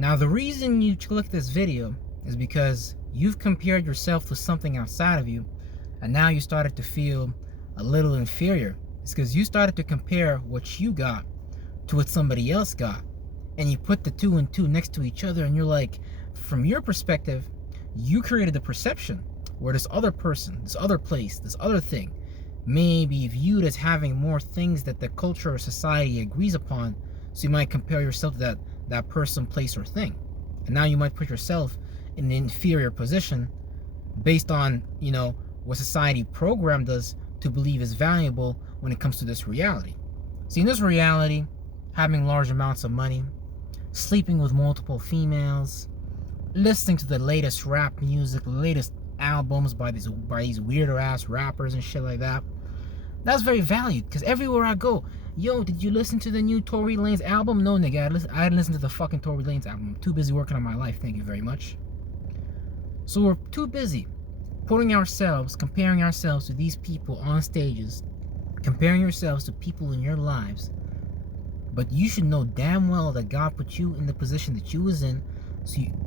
Now, the reason you click this video is because you've compared yourself to something outside of you, and now you started to feel a little inferior. It's because you started to compare what you got to what somebody else got, and you put the two and two next to each other, and you're like, from your perspective, you created the perception where this other person, this other place, this other thing may be viewed as having more things that the culture or society agrees upon. So you might compare yourself to that person, place, or thing, and now you might put yourself in an inferior position based on what society programmed us to believe is valuable when it comes to this reality. See, in this reality, having large amounts of money, sleeping with multiple females, listening to the latest rap music, the latest albums by these weirdo ass rappers and shit like that, that's very valued. Because everywhere I go, yo, did you listen to the new Tory Lanez album? No, nigga, I didn't listen to the fucking Tory Lanez album. I'm too busy working on my life, thank you very much. So we're too busy comparing ourselves to these people on stages, comparing yourselves to people in your lives. But you should know damn well that God put you in the position that you was in,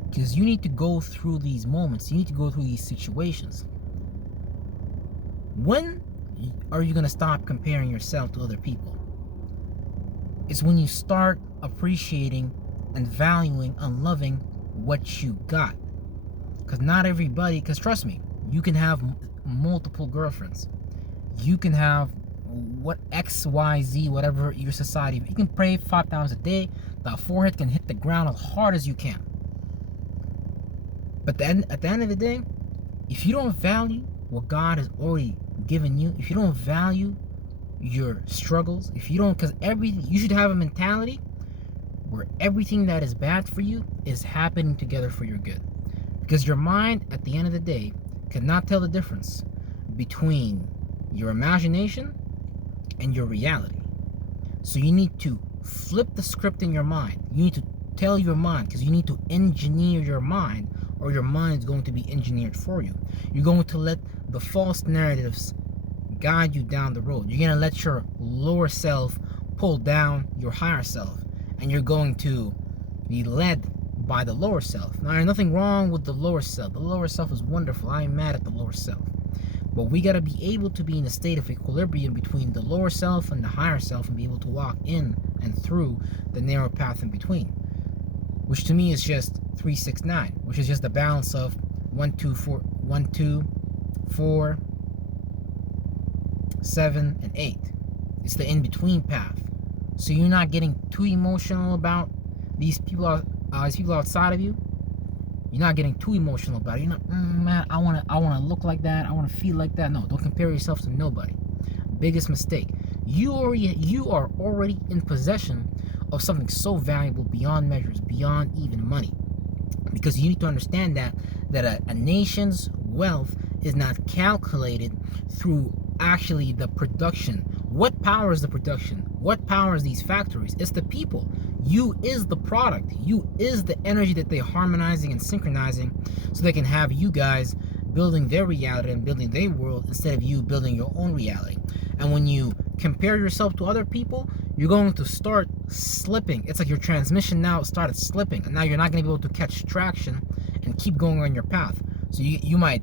because you need to go through these moments, you need to go through these situations. When are you going to stop comparing yourself to other people? It's when you start appreciating and valuing and loving what you got. Because not everybody, because trust me, you can have multiple girlfriends. You can have what XYZ, whatever your society, you can pray 5 times a day, the forehead can hit the ground as hard as you can. But then at the end of the day, if you don't value what God has already given you, if you don't value your struggles, if you don't, because you should have a mentality where everything that is bad for you is happening together for your good. Because your mind, at the end of the day, cannot tell the difference between your imagination and your reality. So you need to flip the script in your mind. You need to tell your mind, because you need to engineer your mind, or your mind is going to be engineered for you. You're going to let the false narratives guide you down the road. You're going to let your lower self pull down your higher self, and you're going to be led by the lower self. Now, there's nothing wrong with the lower self. The lower self is wonderful. I ain't mad at the lower self. But we got to be able to be in a state of equilibrium between the lower self and the higher self, and be able to walk in and through the narrow path in between, which to me is just 3, 6, 9, which is just the balance of 1, 2, 4, 7, and 8. It's the in-between path. So you're not getting too emotional about these people outside of you. You're not getting too emotional about it. You're not, man, I wanna look like that. I wanna feel like that. No, don't compare yourself to nobody. Biggest mistake. You are already in possession of something so valuable beyond measures, beyond even money. Because you need to understand that a nation's wealth is not calculated through actually the production. What powers the production? What powers these factories? It's the people. You is the product. You is the energy that they're harmonizing and synchronizing, so they can have you guys building their reality and building their world, instead of you building your own reality. And when you compare yourself to other people, you're going to start slipping. It's like your transmission now started slipping, and now you're not going to be able to catch traction and keep going on your path. So you might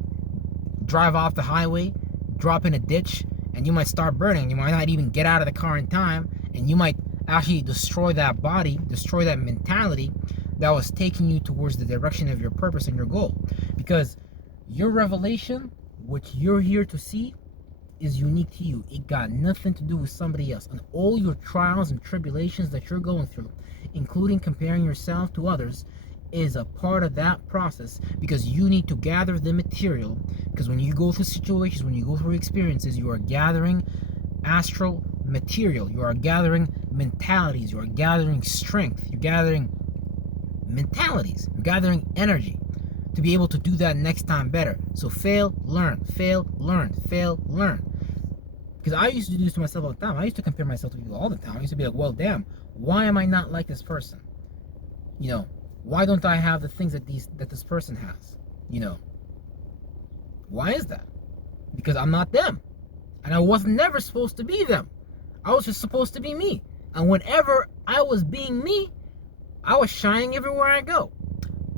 drive off the highway, drop in a ditch, and you might start burning. You might not even get out of the car in time, and you might actually destroy that body, destroy that mentality that was taking you towards the direction of your purpose and your goal. Because your revelation, what you're here to see, is unique to you. It got nothing to do with somebody else. And all your trials and tribulations that you're going through, including comparing yourself to others, is a part of that process, because you need to gather the material. Because when you go through situations, when you go through experiences, you are gathering astral material, you are gathering mentalities, you are gathering strength, you're gathering mentalities, you're gathering energy to be able to do that next time better. So fail, learn, fail, learn, fail, learn. Because I used to do this to myself all the time. I used to compare myself to people all the time. I used to be like, well, damn, why am I not like this person? Why don't I have the things that this person has? Why is that? Because I'm not them. And I was never supposed to be them. I was just supposed to be me. And whenever I was being me, I was shining everywhere I go.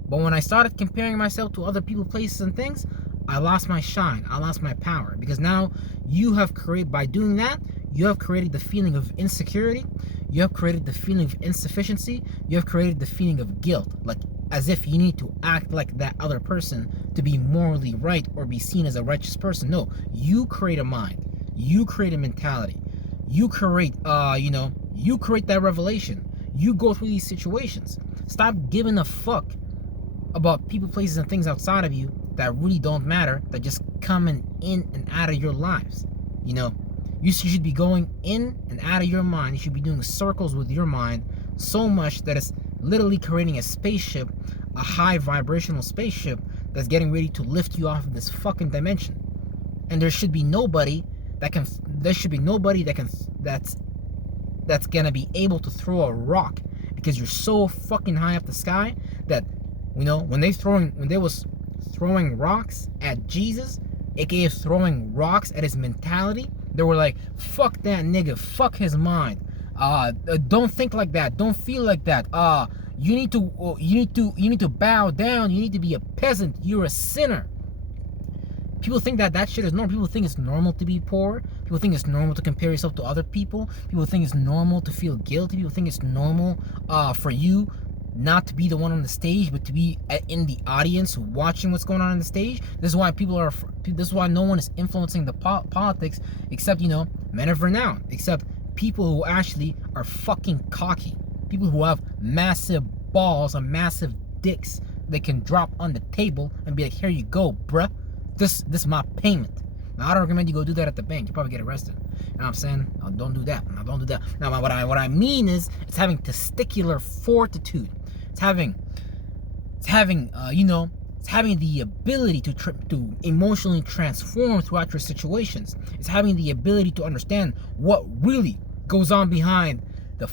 But when I started comparing myself to other people, places, and things, I lost my shine. I lost my power. Because now you have created, by doing that, you have created the feeling of insecurity. You have created the feeling of insufficiency. You have created the feeling of guilt. Like as if you need to act like that other person to be morally right or be seen as a righteous person. No, you create a mind. You create a mentality. You create, you create that revelation. You go through these situations. Stop giving a fuck about people, places, and things outside of you that really don't matter, that just coming in and out of your lives. You should be going in and out of your mind. You should be doing circles with your mind so much that it's literally creating a spaceship, a high vibrational spaceship that's getting ready to lift you off of this fucking dimension. And there should be nobody that's gonna be able to throw a rock, because you're so fucking high up the sky that when they was throwing rocks at Jesus, aka throwing rocks at his mentality, they were like, fuck that nigga, fuck his mind, don't think like that, don't feel like that, you need to bow down, you need to be a peasant, you're a sinner. People think that shit is normal. People think it's normal to be poor. People think it's normal to compare yourself to other people. People think it's normal to feel guilty. People think it's normal for you not to be the one on the stage, but to be in the audience watching what's going on the stage. This is why this is why no one is influencing the politics except, men of renown, except people who actually are fucking cocky. People who have massive balls and massive dicks they can drop on the table and be like, here you go, bruh. This is my payment. Now, I don't recommend you go do that at the bank. You probably get arrested. You know what I'm saying? No, don't do that. No, don't do that. Now, what I mean is, it's having testicular fortitude. It's having the ability to emotionally transform throughout your situations. It's having the ability to understand what really goes on behind the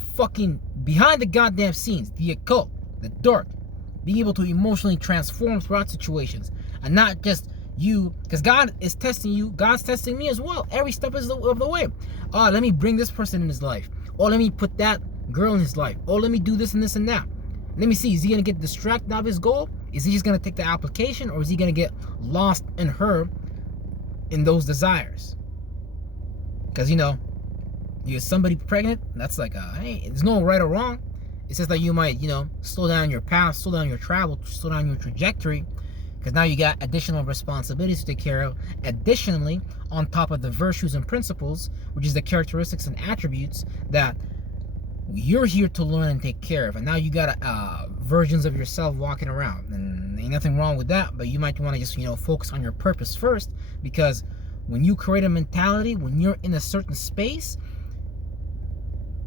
goddamn scenes, the occult, the dark. Being able to emotionally transform throughout situations, and not just you, because God is testing you. God's testing me as well every step of the way. Let me bring this person in his life. Let me put that girl in his life. Let me do this and this and that. Let me see, is he gonna get distracted out of his goal? Is he just gonna take the application, or is he gonna get lost in those desires? Because you get somebody pregnant, that's like hey, there's no right or wrong. It's just that you might slow down your path, slow down your travel, slow down your trajectory, because now you got additional responsibilities to take care of. Additionally, on top of the virtues and principles, which is the characteristics and attributes that you're here to learn and take care of. And now you got versions of yourself walking around, and ain't nothing wrong with that, but you might want to just focus on your purpose first, because when you create a mentality, when you're in a certain space,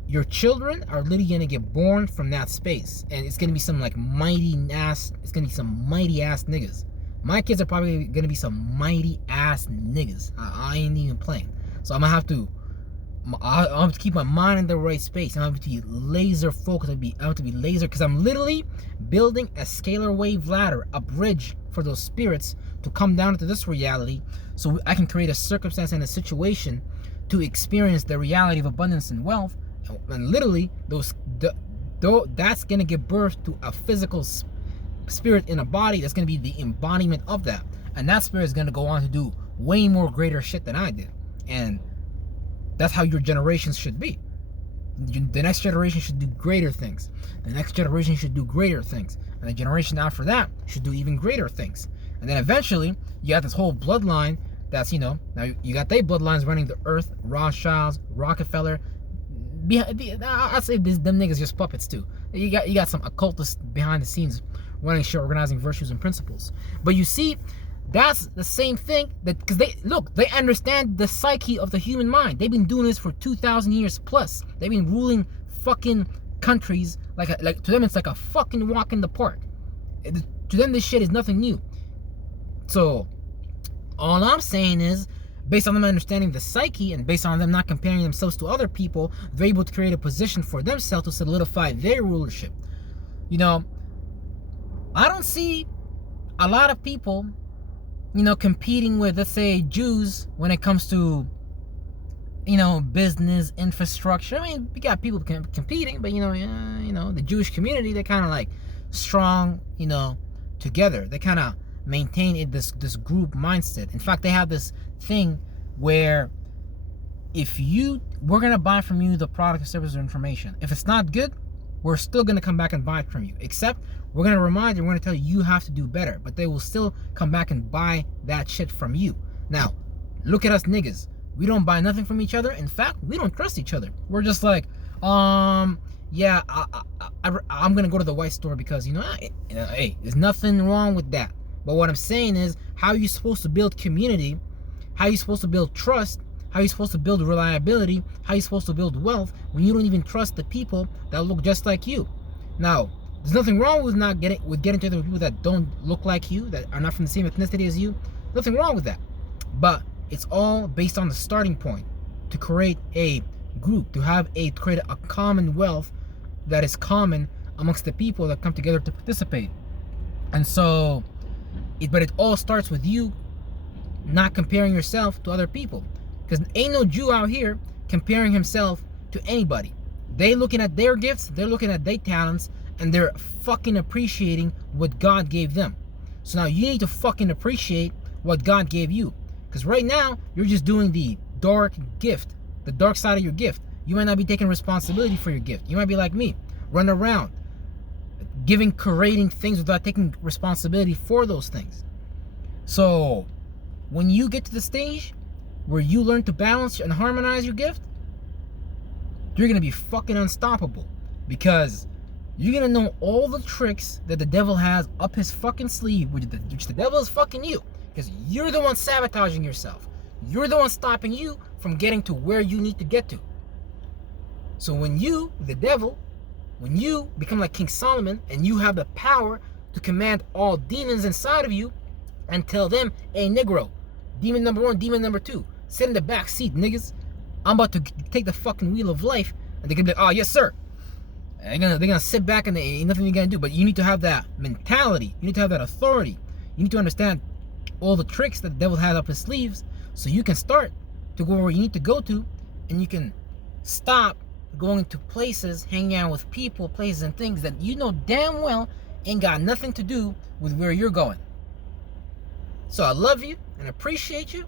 your children are literally gonna get born from that space, and it's gonna be some mighty ass niggas. My kids are probably gonna be some mighty ass niggas. I ain't even playing. So I'm gonna have to keep my mind in the right space. I'm gonna have to be laser focused. I have to be laser, because I'm literally building a scalar wave ladder, a bridge for those spirits to come down into this reality, so I can create a circumstance and a situation to experience the reality of abundance and wealth. And literally, that's gonna give birth to a physical spirit in a body that's gonna be the embodiment of that, and that spirit is gonna go on to do way more greater shit than I did. And that's how your generations should be. The next generation should do greater things. The next generation should do greater things, and the generation after that should do even greater things. And then eventually, you have this whole bloodline that's now you got their bloodlines running the earth, Rothschilds, Rockefeller. I'd say them niggas just puppets too. You got some occultists behind the scenes running shit, organizing virtues and principles. But you see, that's the same thing, because they understand the psyche of the human mind. They've been doing this for 2,000 years plus. They've been ruling fucking countries like to them it's like a fucking walk in the park. To them this shit is nothing new. So all I'm saying is, based on them understanding the psyche, and based on them not comparing themselves to other people, they're able to create a position for themselves to solidify their rulership. I don't see a lot of people, competing with, let's say, Jews when it comes to business infrastructure. I mean, we got people competing, but the Jewish community, they're kind of like strong, together. They kind of maintain this group mindset. In fact, they have this thing where we're gonna buy from you the product, service, or information. If it's not good, we're still gonna come back and buy it from you. Except we're gonna remind you, we're gonna tell you have to do better. But they will still come back and buy that shit from you. Now, look at us niggas. We don't buy nothing from each other. In fact, we don't trust each other. We're just like, yeah, I'm gonna go to the white store because hey, there's nothing wrong with that. But what I'm saying is, how are you supposed to build community? How are you supposed to build trust? How are you supposed to build reliability? How are you supposed to build wealth when you don't even trust the people that look just like you? Now, there's nothing wrong with getting together with people that don't look like you, that are not from the same ethnicity as you. Nothing wrong with that. But it's all based on the starting point to create a group, to create a commonwealth that is common amongst the people that come together to participate. And so, but it all starts with you not comparing yourself to other people. Because ain't no Jew out here comparing himself to anybody. They looking at their gifts, they're looking at their talents, and they're fucking appreciating what God gave them. So now you need to fucking appreciate what God gave you. Because right now, you're just doing the dark gift, the dark side of your gift. You might not be taking responsibility for your gift. You might be like me, run around, creating things without taking responsibility for those things. So, when you get to the stage where you learn to balance and harmonize your gift, you're going to be fucking unstoppable. Because you're going to know all the tricks that the devil has up his fucking sleeve, which the devil is fucking you. Because you're the one sabotaging yourself. You're the one stopping you from getting to where you need to get to. So when you, the devil, when you become like King Solomon and you have the power to command all demons inside of you and tell them, hey, Negro, demon number 1, demon number 2, sit in the back seat, niggas. I'm about to take the fucking wheel of life. And they're going to be like, oh, yes, sir. And they're gonna sit back and ain't nothing you're going to do. But you need to have that mentality. You need to have that authority. You need to understand all the tricks that the devil had up his sleeves so you can start to go where you need to go to, and you can stop going to places, hanging out with people, places and things that you know damn well ain't got nothing to do with where you're going. So I love you and appreciate you.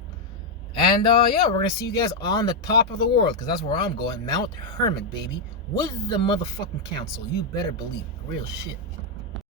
And yeah, we're gonna see you guys on the top of the world, because that's where I'm going. Mount Hermon, baby, with the motherfucking council. You better believe it. Real shit.